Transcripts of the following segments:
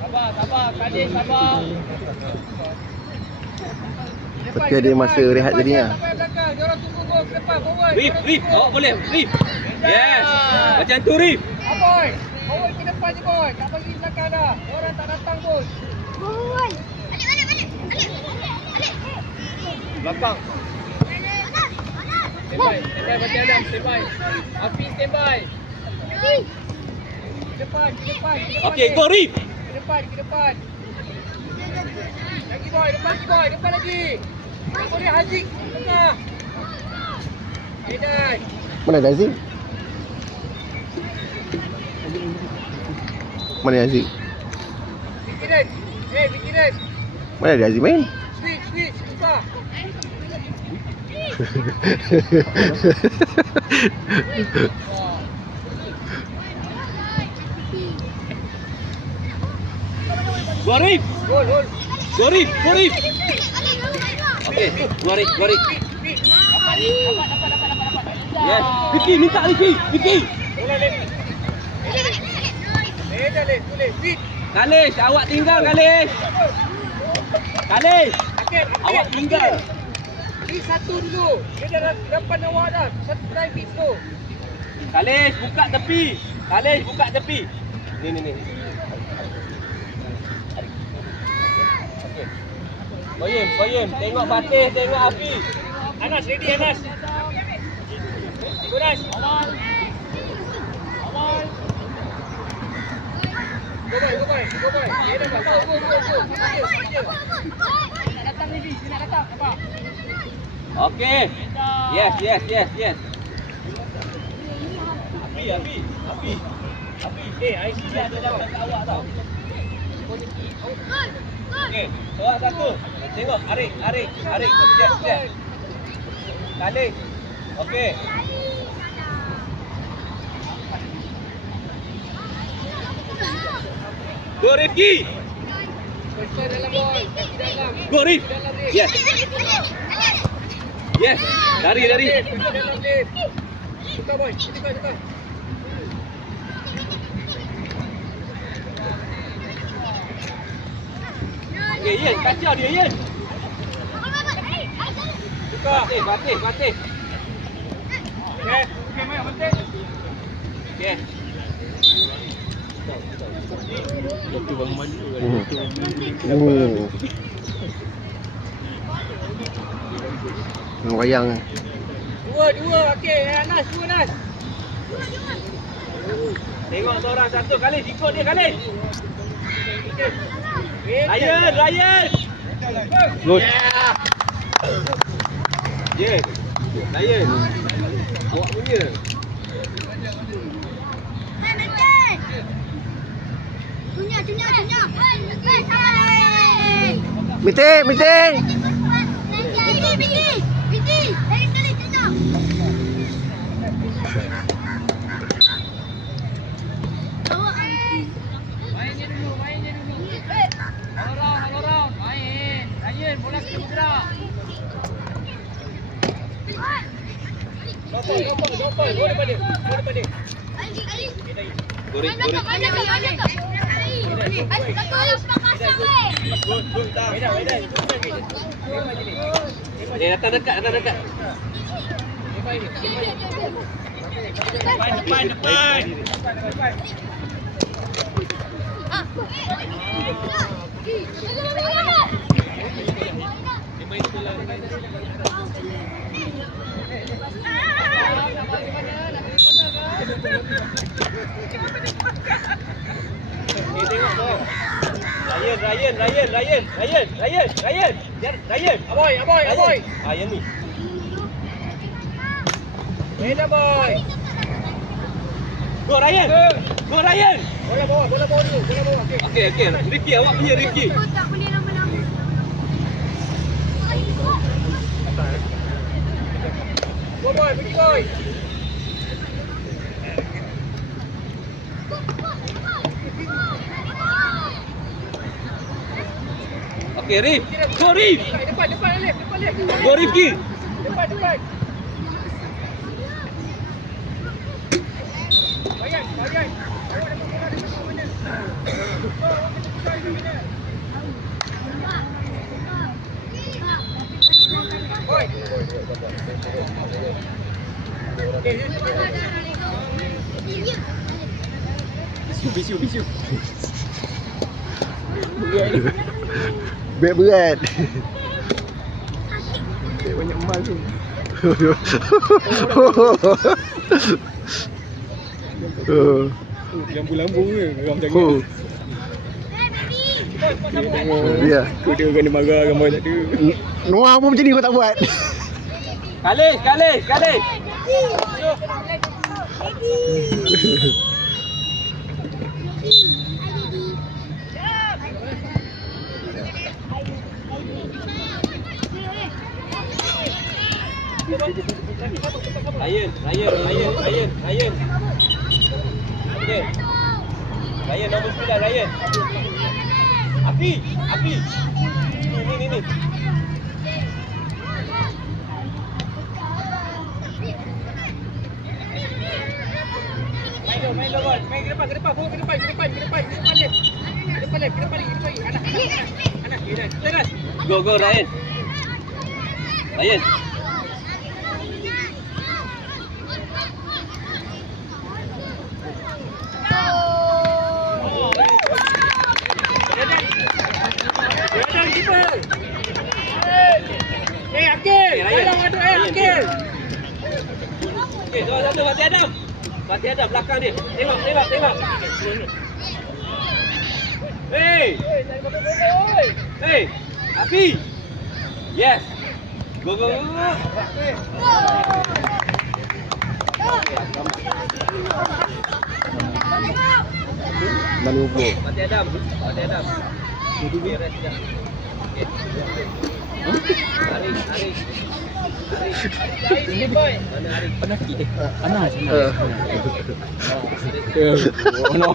Sabar. Kali sabar. Tapi ada masa rehat tadi lah. Sampai belakang. Diorang tunggu gol ke depan. Forward. Rif. Awak boleh. Rif. Yes. Macam tu, Rif. Boy. Forward ke depan je, boy. Tak bagi belakang dah. Diorang tak datang pun. Boy. Balik. Belakang. Standby Bati Adam. Standby. Afi standby. Ke depan. Okey, go, Rif. Ke depan. Lagi boy, depan lagi. Boleh Haziq tengah. Edan. Mana ada Aziz? Mana Aziz? Fikiran. Mana ada Aziz main? Switch, susah. Go, Rif. Gol. Go, Rif. Okey, go, Rif. Yes. Vicky, minta Vicky. Boleh. Boleh. Fit. Kalish, awak tinggal, Kalish. Akhir. Awak tinggal. Fit satu dulu. Dia dah depan awak dah. Satu try fit tu. Kalish, buka tepi. Ni. Okey. Koyem. Tengok Fatih, tengok Afi. Anas, ready Anas. Anas. Awal. Go boy. Dia dah go. Nak datang lagi. Nak datang. Nampak? Okey. Yes. Afi. IC ada dapat kat awak tau. Okey, soal satu. Tengok Arik. Jep. Kalish. Okey. Go, Rifki. Pusat dalam bol. Kaki dalam. Go, Rif. Dalam dia. Yes. Dari. Pusat dalam dia. Tukar boy. Tukar. Okey, Yen, kacau dia, Yen. Tukar. Fatih. Okey, main penting. Okey. Wayang. Dua. Okey, Anas. Tengok seorang satu. Kalish, ikut dia, Kalish. Ryan. Good. Yes. Ryan. Awak punya. Meeting. Vicky. Lagi sekali tanya. Mainnya dulu. Halo round. Main. Ryan, bola sikit bergerak. Lopoi. Gol depan dia. Gorif. Dia datang dekat. Depan. Ryan. Aboy. Yang ni. Beda boy. Go Ryan. Bola bawah dulu. Okey. Ricky, awak punya Ricky. Tak boleh lama-lama. Go boy, pergi boy. Okey, Rif. Go Rif. Depan Alif. Go Rifki. Depan. Bayan. Awak dapat bola dekat mana? Bisu. Berat-berat. Banyak emas tu. Lambu-lambu ke? Geram sangat. Oh, dia. Kau tengok kena marah gambar tak ada. Noah pun macam ni kau tak buat. Sekali. Ryan. Okey. Ryan nombor 9, Ryan. Api. Ni. Main lo, boy. Main ke depan. Ke depan. Anak. Teras. Go, Ryan. Akil. Okey, satu Fatih Adam belakang dia. Tengok. Hey, Api. Yes. Go. Manu Bo. Fatih Adam. Okey, rest dah. Okey. Haris. Ini boy. Mana Haris? Penaki. Anas. No.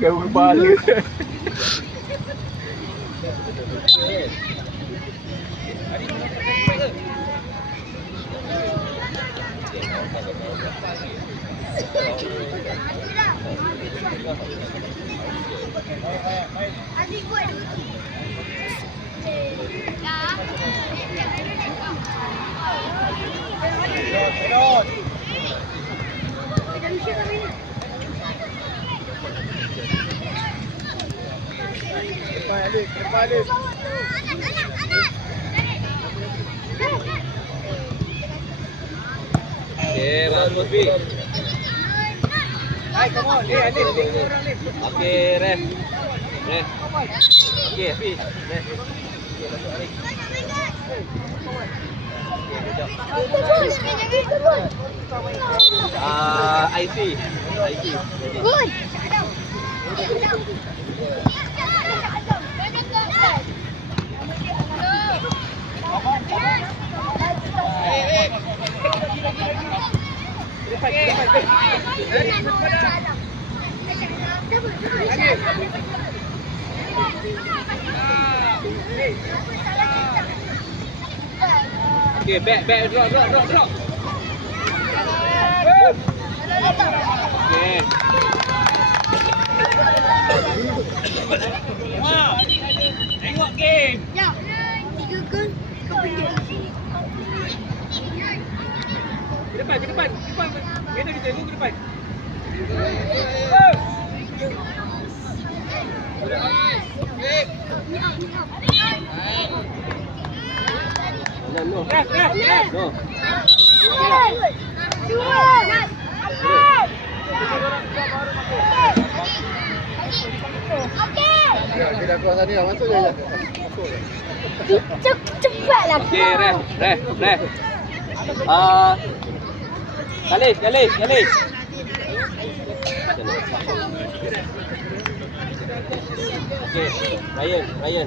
Kau kepala. Balik. Okay, bagus B. Hai, come on. Adil. Okay, rest. Okay, B. Rest. IC. Good. Okay, back, drop. Okay. Tengok game. Ya. 3 gol. Ke depan. Kita kita ke depan. No. Kita keluar sana, masuk je. Cepatlah. Okey, rest. Kali. Okey, Ryan.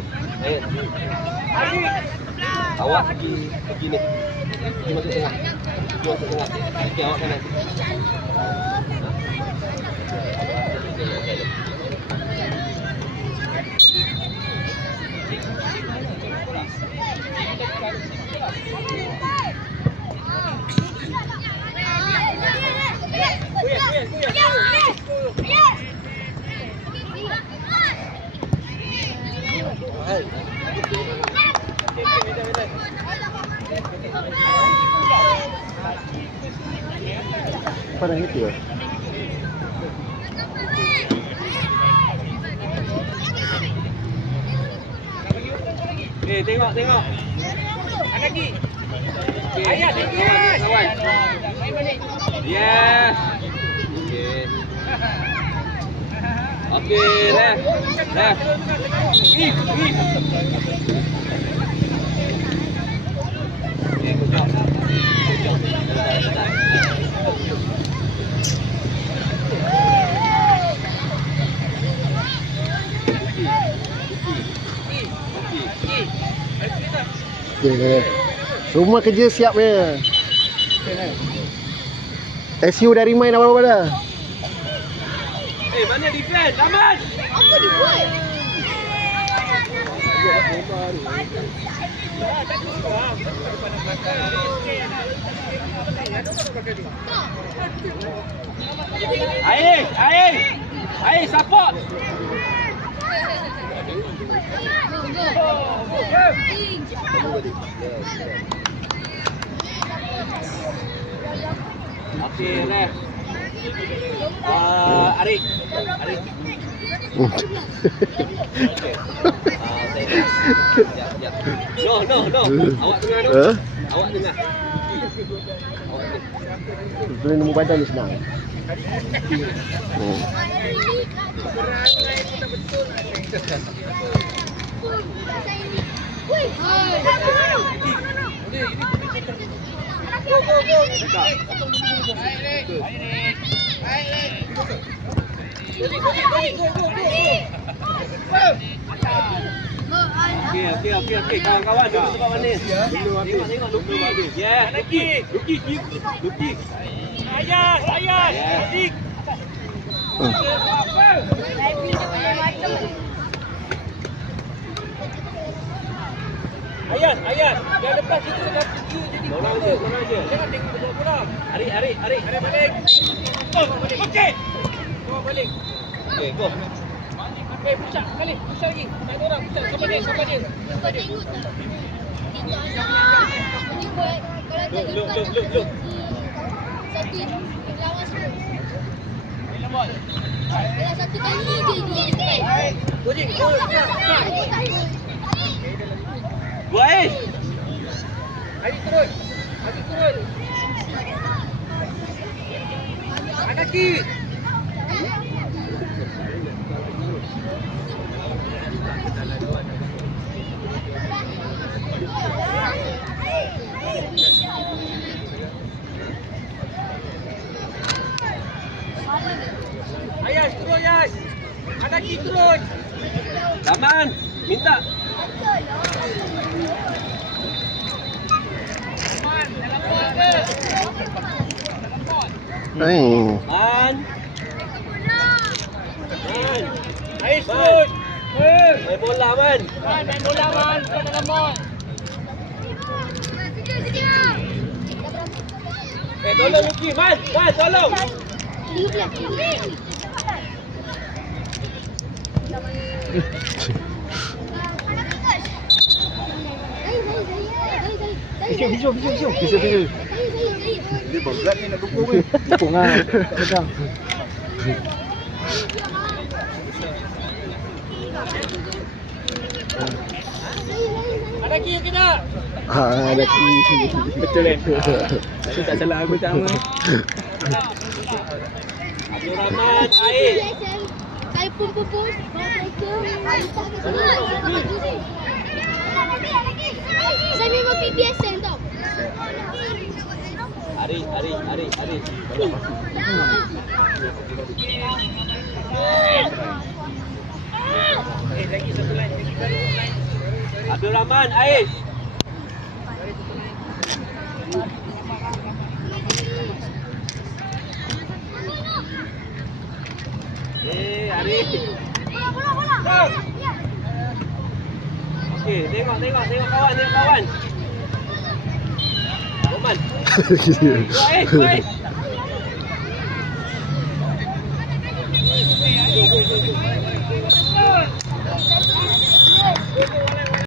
Awak pergi ni. Pergi masuk tengah. Okey, awak kanan. Pandang gitu ya. Tengok. Lagi. Okay. Ayat, ayat. Kawan. Main balik. Yes. Okay, left. Give. Okay, good job. Okay. Semua kerja siap ya. SU dari main apa-apa dah. Mana defend? Aman. Apa dibuat? Air, support. Okay, left. Arik. No. Awak tengah tu. Eh? Awak tengah. Boleh nombor badan ni senang. Okey. Kawan-kawan duduk tempat mana? Tengok Luki. Yes, Luki. Ayat. Adik. Ayat. Yang lepas itu dah tuju jadi Orang je. Jangan tengok bola. Arik. Balik. Okey. Bawa balik. Okey, go. Push lagi. Tak ada orang. Push. Siapa dia? Kau tengok tak? Ini buat kalau tak ikut Look. satu lawan semua. Dalam satu kali je dia strike. Gojek. Buat. Adik turun. Anaki. Ayas turun, Ayas. Anaki turun. Taman, minta. Man. Ayas turun. Main bola, Man. Main bola, Man. Bukan dalam bol. Tolong Luki, Man, tolong. Visual. Dia berat ni nak dukung ni. Dukung lah. Tak pegang. Anaki okey tak? Ada Betul Saya tak salah aku tak aman. Abdul Rahman, Air. Saya pun pupus. Saya memang PBSN tau. Ari. Lagi satu line. Abdul Rahman, Air. Ari. Bola. Okey, tengok kawan. Roman. Baik.